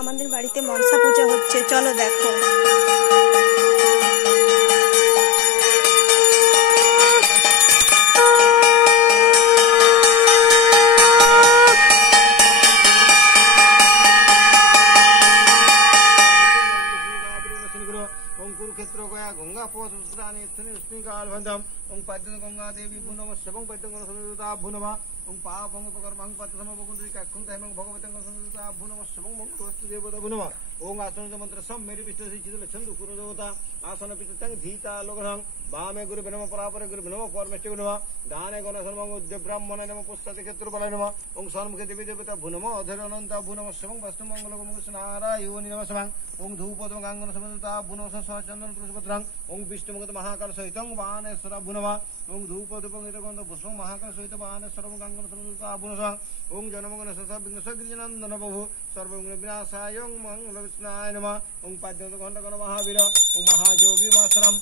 আমাদের বাড়িতে মনসা পূজা হচ্ছে, চলো দেখো। কুরুক্ষেত্র গয়া গঙ্গা পোষণে স্নিকাল ভন্দম ওং পাদ্য গঙ্গা দেবী ভুনম এবং পাদ্য গঙ্গা ভুনমা ওং পাপং উপকর্মং পত্সমবকুন্দ্রিক ক্ষুন্তাইমং ভগবতং সংযুতা ভুনম এবং মঙ্গলস্তু দেবতা ভুনমা ওং আসন মন্ত্র সম মেরি বিষ্ণু চিদল ছন্দু কুরু দেবতা আসন পিতং ধীতা লোকং বামে গুরু বিনম পরাপরে গুরু বিনম পরমেষ্টি ভুনমা দানে গণসন মঙ্গ উদ্য ব্রাহ্মণ নম পুস্তকে ক্ষেত্র বলায় নমঃ ওং সন্মুখে দেবী দেবতা ভুনম অধর অনন্ত ভুনম এবং বস্তু মঙ্গল নারায়ণ নমঃ ওং ধূপদম গাঙ্গন সমন্তা ভুনম সহচন্দন পুষ্পত্রং ওং বিষ্ণুমুখত মহাকাল সহিতং বানেশ্বর ভুনমা ওং ধূপদীপং গন্ধ পুষ্পং মহাকাল সহিত বানেশ্বর গাঙ্গন সমন্তা ভুনসং ওং জনমঙ্গল সবিঘ্নসগিরিজনন্দন বহু সর্বমঙ্গল বিনাশায় মঙ্গল বিষ্ণায় নমঃ ওং পাদ্য ঘণ্টগণ মহাবীর ওং মহাযোগী মাসরম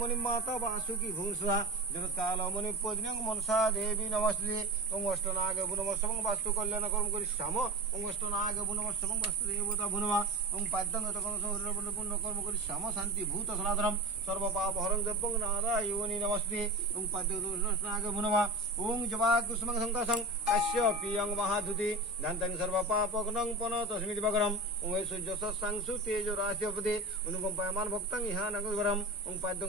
मुनि माता वासुकी भूषा जगत्काल मुनि पूजन मनसा देवी नमस्ते ओं अष्टनाग भुनमस्तमं वास्तु कल्याण कर्म करिष्याम ओं अष्टनाग भुनमस्तमं वास्तु देवता भुनमा ओं पाद्यं पूर्ण कर्म करिष्याम शांति भूत सनातनम सर्व पाप हरं दिव्यं नारायणी नमस्ते ओं पाद्यनाग भुनमा ओं जवाद कुसुमं संकसं अस्य पियं महाधुति दान्तं सर्व पापग्नं पनतस्मिति भगरम् ओं सूर्य सत्संसु तेजो राशिपदे अनुकंपायमान भक्तं इहा नगरम ओं पाद्यं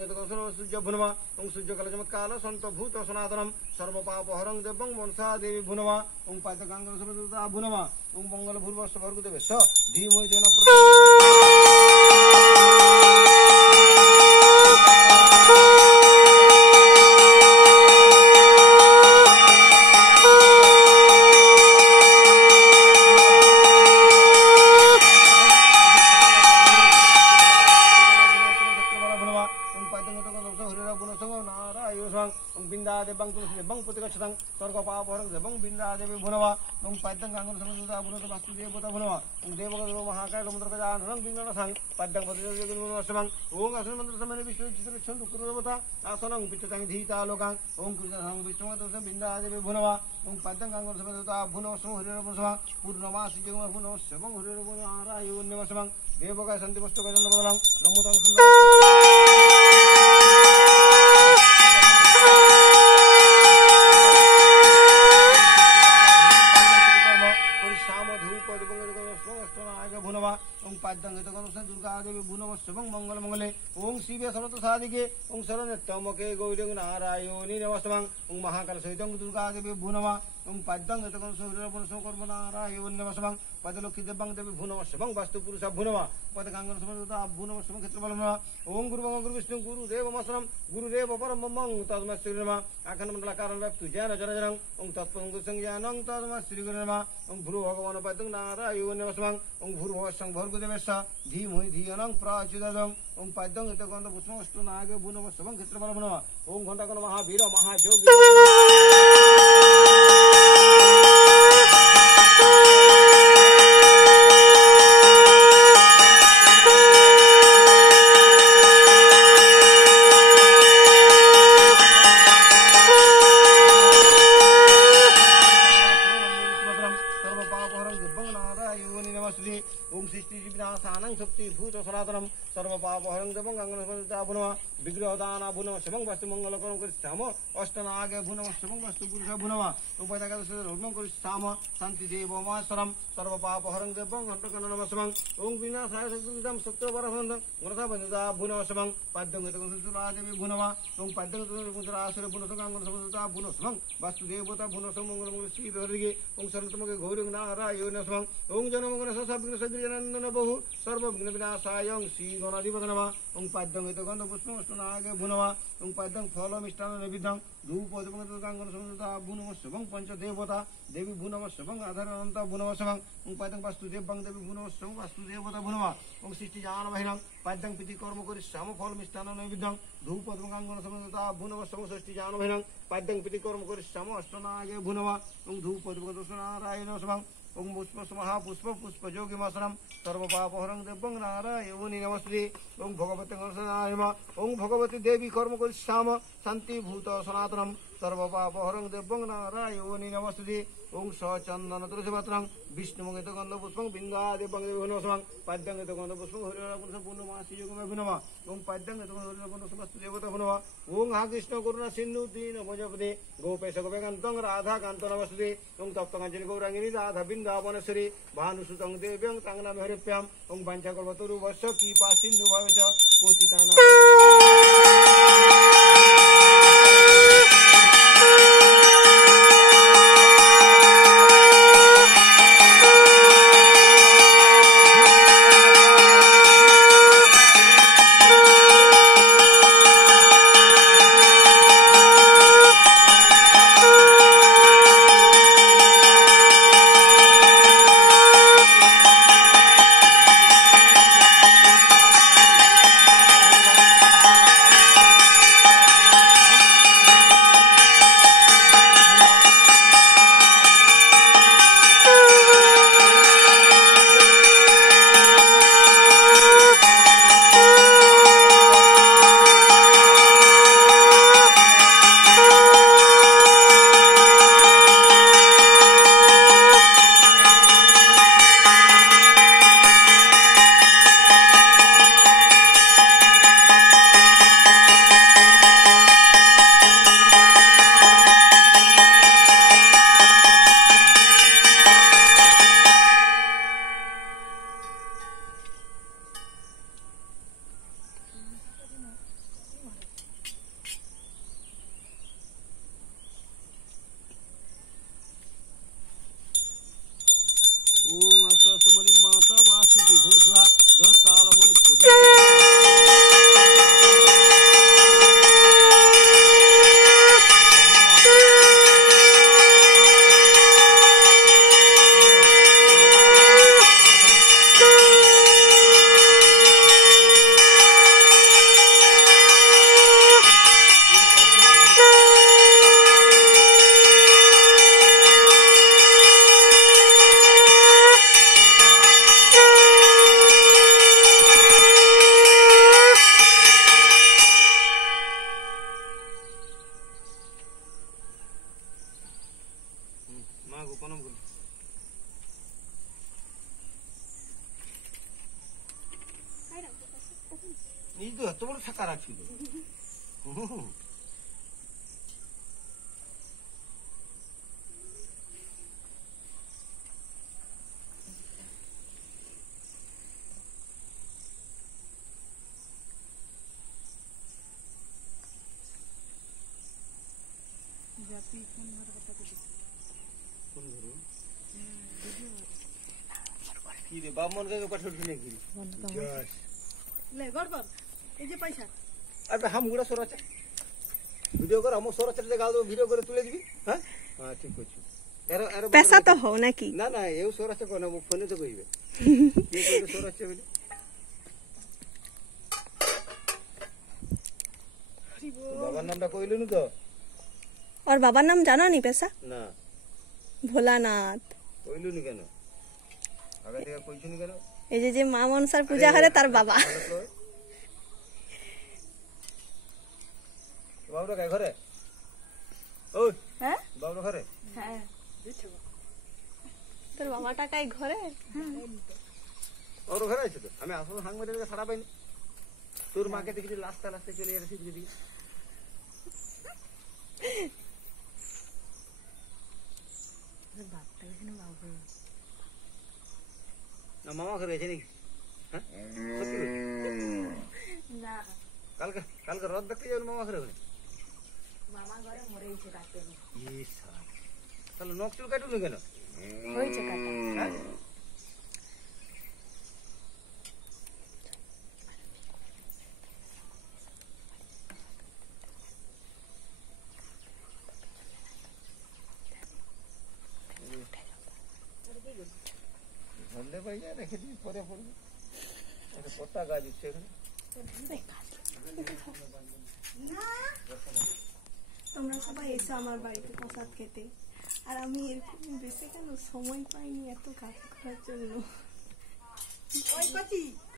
सूर्य भुनमा ओं सूर्य काल चमत्काल संत भूत सनातनम सर्व पाप हरं दिव्यं मनसा देवी भुनमा ओं पाद्यकांगल समदुता भुनमा ओं मंगल भूर्वस्व भर्गदेव स धीमहि तेन बिंदादेवं तुलसीदेवं पुतिकक्षतं स्वर्गपापहरं देवं बिंदादेवी भुनवा ओं पाद्यं गांगन समदुता भुनत वासुदेवता भुनवा ओं देवगणो महाकाय समुद्रगजाननं बिंगणसं पाद्यं पतिजगन्मनसमं ओं असनं मंत्र समने विष्णु चित्र छंद कुरुदेवता आसनं पिततं धीता लोकां ओं कृष्णं विष्णुमतस्य बिंदादेवी भुनवा ओं पाद्यं गांगन समदुता भुनवसं हरिरवसं पूर्णमासी जगम भुनवसं हरिरवसं नारायण नमस्तं देवगाय शांतिवस्तु गजन बदलं नमोतं सुंदर भुनवा ओं पाद्यं दुर्गा देवी भुनवस्व मंगल मंगले ओं शिवे सर्वत साधिके ओं शरणत्तमके गौरी नारायणी नमस्तमं ओं महाकाल सहितं दुर्गा देवी भुनवा ओं पाद्यं कर्म नारायण नमस्तमं पदलक्ष्मी देवं देवी भुनवस्व वास्तु पुरुष भुनवा पदकांगन समदुता भुनवस्व क्षेत्रबलनवा ओं गुरु विष्णु गुरुदेव मसनं गुरुदेव परमं तस्मै श्री नमः अखंड मंडलाकारं व्याप्तु जैन जनजनं ओं तत्त्वं संज्ञानं तस्मै श्री गुरु नमः ओं भूर्भुव भगवान् पाद्यं नारायण नमस्तमं ओं भूर्भुवस्सं भर्गदेवस्य धीमहि धियनं प्रचोदयात् ओं पाद्यं गन्ध पुष्पमस्तु नाग भुनवस्व क्षेत्रबलनवा ओं घण्टगण महावीर महायोगी शक्ति भूत सनातनम सर्व पाप हरं देवं गंगनस्मृता भुनवा विग्रहदाना भुनव शिवं वस्तु मंगल कर्म करिष्याम अष्टनाग भुनव शिवं वस्तु पुरुष भुनवा उपायकादश होमं करिष्याम शांति देवमाश्रम सर्व पाप हरं देवं घंटकन नमस्मं ओं विनाशाय सत्संगं सत्यवरसंदं गुणता बंधुता भुनव शिवं पाद्यं गतकंसुला देवी भुनवा ओं पाद्यं गतकंसुलाश्रय भुनसंगं गणसंगं भुनसं वस्तु देवता भुनसं मंगल मंगल श्री हरिगे ओं शरणतमके गौरी नारायण नमस्मं ओं जनमंगल ससाबिघ्न सग्रिजनंदन बहु सर्वविघ्न विनाशाय ओं श्री गणाधिपतये नमः ओं पाद्यं हितगन्ध पुष्पं अष्टनागे भो नमः ओं पाद्यं फलं मिष्टान्नं नैवेद्यं धूप दीपकाङ्गन समन्विता भो नमः शिवं पंचदेवता देवी भो नमः शिवं आधारवन्ता भो नमः शिवं ओं पाद्यं वास्तुदेवं देवी भो नमः शिवं वास्तुदेवता भो नमः ओं सृष्टिजानवाहिनं पाद्यं प्रीतिकर्म करिष्यामि फल मिष्टान्नं नैवेद्यं धूप दीपकाङ्गन समन्विता भो नमः शिवं सृष्टिजानवाहिनं पाद्यं प्रीतिकर्म करिष्यामि अष्टनागे भो नमः ओं धूप दीपकाङ्गन शिवं ओं पुष्प पुष्पयोगिमासनं सर्वपापहरं देवं नारायणो नमस्ते ओं भगवते नमः ओं भगवती देवी कर्म करिष्यामि शान्तिभूत सनातनं सर्वपापहरं देवं नारायणो नमस्ते ओं सचन्दन तुलसीपत्रं विष्णुमुखितगन्धपुष्पं बिन्दादेवं नमः पाद्यं गन्धपुष्पं हरिहरपुरुषं पूर्णमासी योगमेव नमः ओं पाद्यं गन्धपुष्पं देवता नमः ओं हा कृष्ण करुणा सिन्धु दीनबन्धुपते गोपेश गोपकान्तं राधाकान्तं नमस्ते ओं तप्तकाञ्चनी गौराङ्गिनी राधा बिन्दावनेश्वरी भानुसुतं देव्यं तं नमामि हरिप्रियम् ओं पञ्चकल्पतरुवश्च कृपा सिन्धु भवच पोषितानां এত বড় থাকা রাখছিল কি রে বাপ মন কাছে কথা শুনে কি ले गड़ कर এই যে পয়সা আরে হাম গুড়া সরাচা ভিডিও কর আমো সরাচা গাও দো ভিডিও করে তুলে দিবি হ্যাঁ হ্যাঁ ঠিক আছে এর এর पैसा तो हो नाকি না না এও সরাচা কোন ফোনে তো কইবে কে কইবে সরাচা বলি বাবার নামটা কইলুন তো और बाबा नाम जानो नहीं पैसा না भोलानाथ কইলুন কেন আগে থেকে কইছুনি কেন এই যে মা মনসার পূজা করে তার বাবা বাবুরা কাই ঘরে ওই হ্যাঁ বাবুরা ঘরে হ্যাঁ তোর বাবাটা কাই ঘরে ওর ঘরে আছে তো আমি আসলে সাংবাদিককে ছাড়া পাইনি তোর মাকে দেখি লাস্টে লাস্টে চলে গেছে দিদি না মামা ঘরে আছে নাকি হ্যাঁ না কালকে কালকে রথ দেখতে যাবেন মামা ঘরে মামা ঘরে মরেছে রাতে তাহলে নখ চুল কাটুন কেন হয়েছে কাটা হ্যাঁ পাইয়া রেখে দিই, পরে পড়বে। একটা পত্তা গাছ উঠছে এখানে। তোমরা সবাই এসো আমার বাড়িতে প্রসাদ খেতে, আর আমি এরকম বেশি কেন সময় পাইনি এত কাজ করার জন্য। ওই কচি